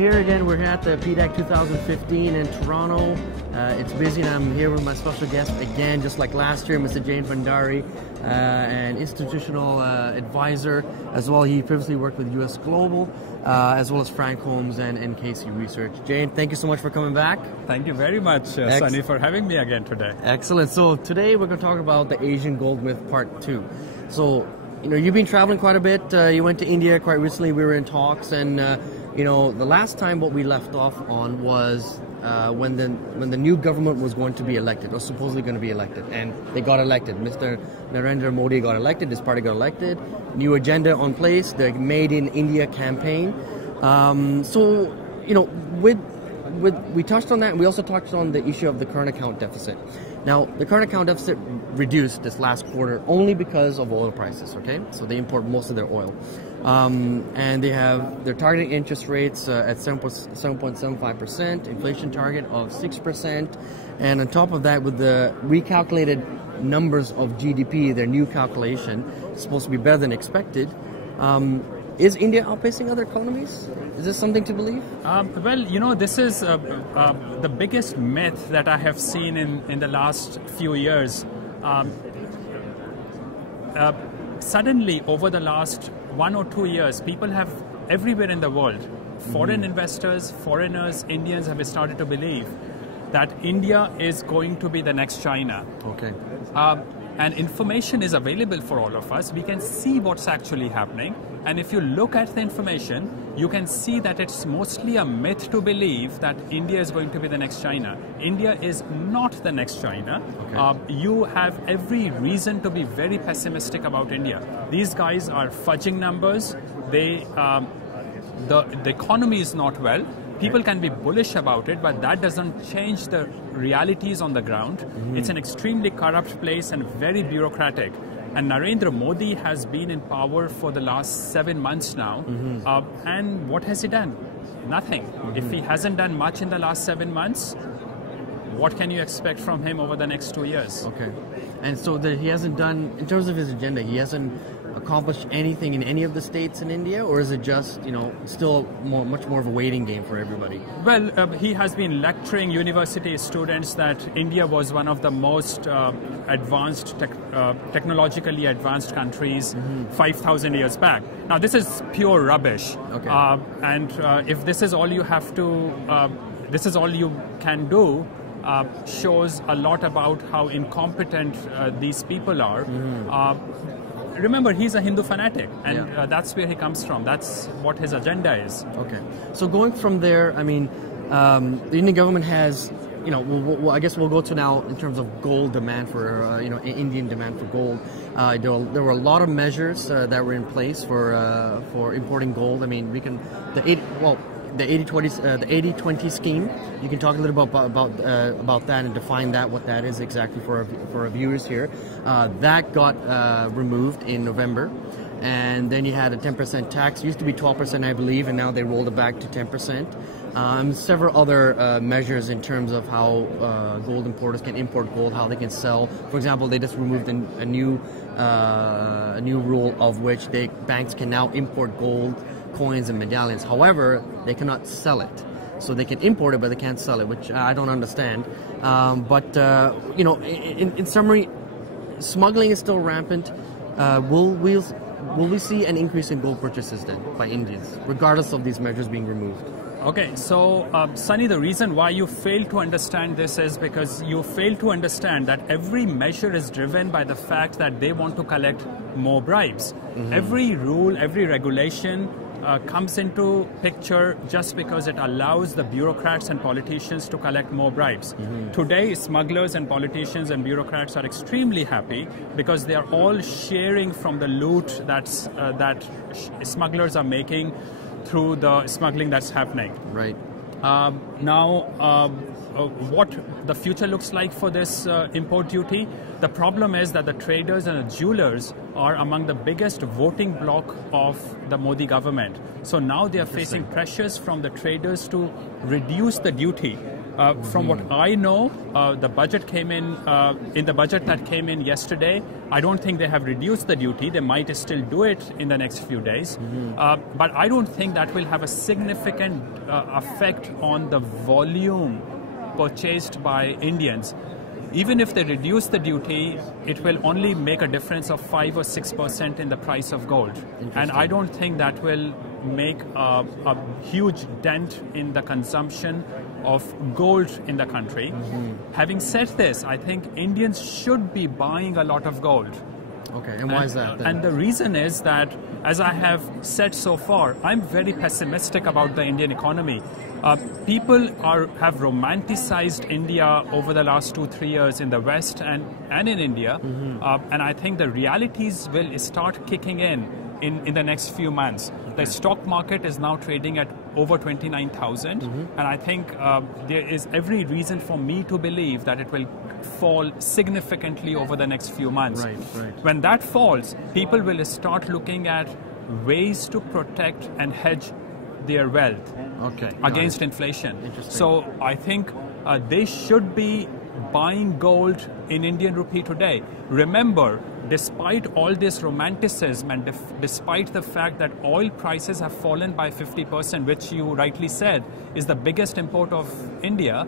here again, we're here at the PDAC 2015 in Toronto. It's busy and I'm here with my special guest again, just like last year, Mr. Jayant Bhandari, an institutional advisor as well. He previously worked with US Global, as well as Frank Holmes and NKC Research. Jayant, thank you so much for coming back. Thank you very much, Sunny, for having me again today. Excellent. So today we're going to talk about the Asian Gold Myth Part 2. So, you've been traveling quite a bit. You went to India quite recently. We were in talks, and the last time what we left off on was when the new government was going to be elected, or supposedly going to be elected, and they got elected. Mr. Narendra Modi got elected. His party got elected. New agenda on place. The Made in India campaign. We touched on that, and we also touched on the issue of the current account deficit. Now, the current account deficit reduced this last quarter only because of oil prices, okay? So they import most of their oil. And they're targeting interest rates at 7.75%, inflation target of 6%. And on top of that, with the recalculated numbers of GDP, their new calculation is supposed to be better than expected. Is India outpacing other economies? Is this something to believe? This is the biggest myth that I have seen in the last few years. Suddenly, over the last 1 or 2 years, people have, everywhere in the world, foreign investors, foreigners, Indians have started to believe that India is going to be the next China. Okay. And information is available for all of us. We can see what's actually happening. And if you look at the information, you can see that it's mostly a myth to believe that India is going to be the next China. India is not the next China. Okay. You have every reason to be very pessimistic about India. These guys are fudging numbers. The economy is not well. People can be bullish about it, but that doesn't change the realities on the ground. Mm-hmm. It's an extremely corrupt place and very bureaucratic. And Narendra Modi has been in power for the last 7 months now. Mm-hmm. And what has he done? Nothing. Mm-hmm. If he hasn't done much in the last 7 months, what can you expect from him over the next 2 years? Okay. And so he hasn't done, in terms of his agenda, he hasn't accomplished anything in any of the states in India, or is it just, still much more of a waiting game for everybody? Well, he has been lecturing university students that India was one of the most advanced, technologically advanced countries 5,000 years back. Now, this is pure rubbish. Okay. And if this is all you have to, this is all you can do, shows a lot about how incompetent these people are. Remember, he's a Hindu fanatic, and that's where he comes from. That's what his agenda is. Okay. So going from there, the Indian government has, I guess we'll go to now in terms of gold demand for, Indian demand for gold. There were a lot of measures that were in place for importing gold. The 80-20 scheme. You can talk a little bit about that and define what that is exactly for our viewers here. That got removed in November, and then you had a 10% tax. It used to be 12%, I believe, and now they rolled it back to 10%. Several other measures in terms of how gold importers can import gold, how they can sell. For example, they just removed a new rule of which banks can now import gold coins and medallions. However, they cannot sell it. So they can import it, but they can't sell it, which I don't understand. In summary, smuggling is still rampant. Will we see an increase in gold purchases then by Indians, regardless of these measures being removed? Okay, so Sunny, the reason why you fail to understand this is because you fail to understand that every measure is driven by the fact that they want to collect more bribes. Mm-hmm. Every rule, every regulation comes into picture just because it allows the bureaucrats and politicians to collect more bribes. Mm-hmm. Today, smugglers and politicians and bureaucrats are extremely happy because they are all sharing from the loot that smugglers are making through the smuggling that's happening. Right. What the future looks like for this import duty, the problem is that the traders and the jewelers are among the biggest voting bloc of the Modi government. So now they are facing pressures from the traders to reduce the duty From what I know, the budget came in the budget that came in yesterday. I don't think they have reduced the duty. They might still do it in the next few days. But I don't think that will have a significant effect on the volume purchased by Indians. Even if they reduce the duty, it will only make a difference of 5 or 6% in the price of gold. And I don't think that will make a huge dent in the consumption of gold in the country. Having said this, I think Indians should be buying a lot of gold. Okay, and why is that then? And the reason is that, as I have said so far, I'm very pessimistic about the Indian economy. People have romanticized India over the last 2-3 years in the West and in India, and I think the realities will start kicking in the next few months. The stock market is now trading at over 29,000, and I think there is every reason for me to believe that it will fall significantly over the next few months. Right. When that falls, people will start looking at ways to protect and hedge their wealth against inflation. So I think they should be buying gold in Indian rupee today. Remember, despite all this romanticism and despite the fact that oil prices have fallen by 50%, which you rightly said is the biggest import of India,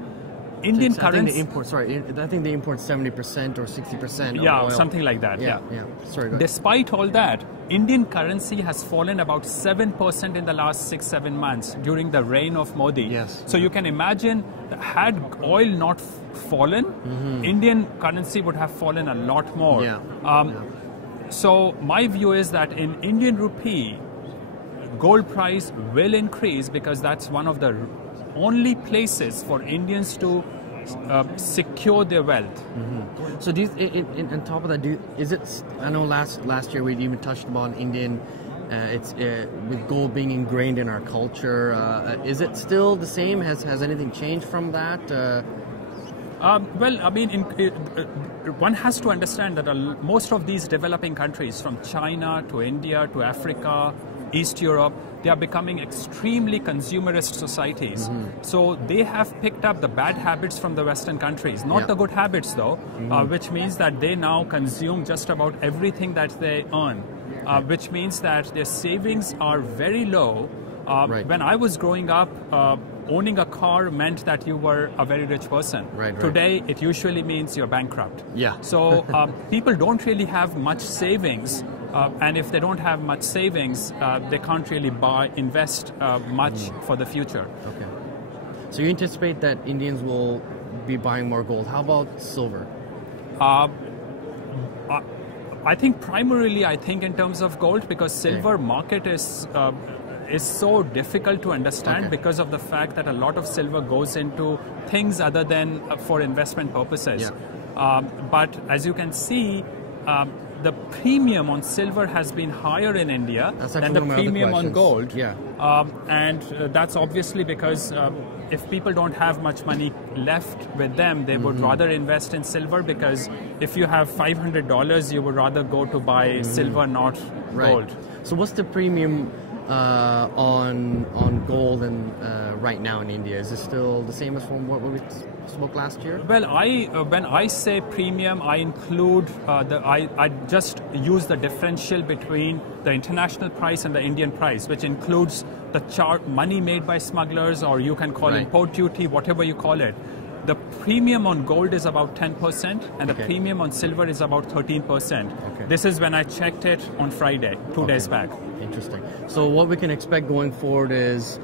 Indian currency... I think they import 70% or 60% of oil. Something like that. Yeah. Sorry, go ahead. Despite all that, Indian currency has fallen about 7% in the last 6-7 months during the reign of Modi. Yes. So you can imagine, had oil not fallen, Indian currency would have fallen a lot more. So my view is that in Indian rupee, gold price will increase because that's one of the only places for Indians to secure their wealth. So, on top of that, I know last year we even touched upon Indian. It's with gold being ingrained in our culture. Is it still the same? Has anything changed from that? Well, I mean, one has to understand that most of these developing countries, from China to India to Africa, East Europe, they are becoming extremely consumerist societies. So they have picked up the bad habits from the Western countries, not the good habits though, which means that they now consume just about everything that they earn, which means that their savings are very low. When I was growing up, owning a car meant that you were a very rich person. Today, it usually means you're bankrupt. So people don't really have much savings. And if they don't have much savings, they can't really invest much for the future. Okay. So you anticipate that Indians will be buying more gold. How about silver? I think primarily, in terms of gold, because silver market is so difficult to understand because of the fact that a lot of silver goes into things other than for investment purposes. But as you can see, the premium on silver has been higher in India than the premium on gold. And that's obviously because if people don't have much money left with them, they would rather invest in silver, because if you have $500, you would rather go to buy silver, not gold. So what's the premium on gold and right now in India? Is it still the same as from what we spoke last year? Well, when I say premium, I include I just use the differential between the international price and the Indian price, which includes the money made by smugglers, or you can call import duty, whatever you call it. The premium on gold is about 10%, and the premium on silver is about 13%. This is when I checked it on Friday, 2 days back. Interesting. So what we can expect going forward is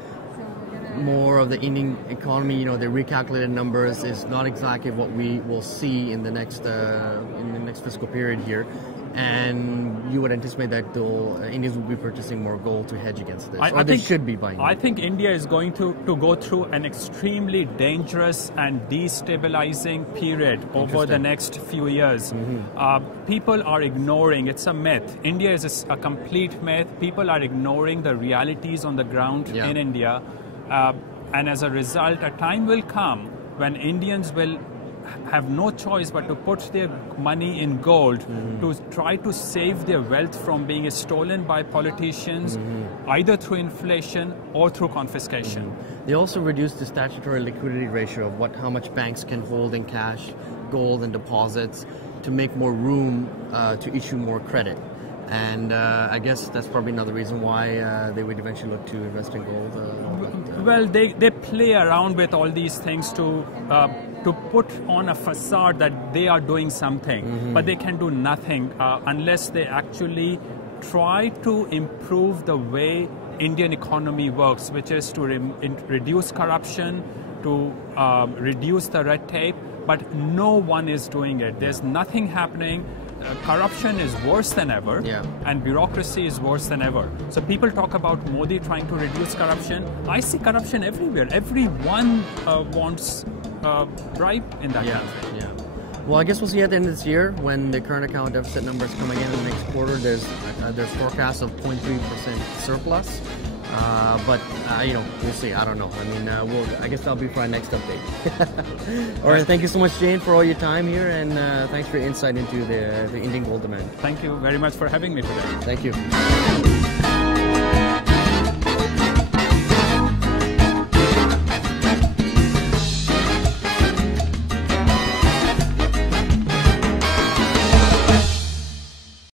more of the Indian economy. They recalculated numbers is not exactly what we will see in the next fiscal period here. And you would anticipate that Indians will be purchasing more gold to hedge against this, or they should be buying. I think India is going to go through an extremely dangerous and destabilizing period over the next few years. People are ignoring, it's a myth. India is a complete myth. People are ignoring the realities on the ground in India. And as a result, a time will come when Indians will have no choice but to put their money in gold to try to save their wealth from being stolen by politicians, either through inflation or through confiscation. They also reduced the statutory liquidity ratio of how much banks can hold in cash, gold, and deposits to make more room to issue more credit. And I guess that's probably another reason why they would eventually look to invest in gold. Well, they play around with all these things to put on a facade that they are doing something, but they can do nothing unless they actually try to improve the way Indian economy works, which is to reduce corruption, to reduce the red tape, but no one is doing it. There's nothing happening. Corruption is worse than ever, and bureaucracy is worse than ever. So people talk about Modi trying to reduce corruption. I see corruption everywhere. Everyone wants bribe in that country. Well, I guess we'll see at the end of this year when the current account deficit numbers come again in the next quarter. There's forecasts of 0.3% surplus. But we'll see. I don't know. I mean, I guess that'll be for our next update. All right. Thank you so much, Jayant, for all your time here, and thanks for your insight into the Indian gold demand. Thank you very much for having me today. Thank you.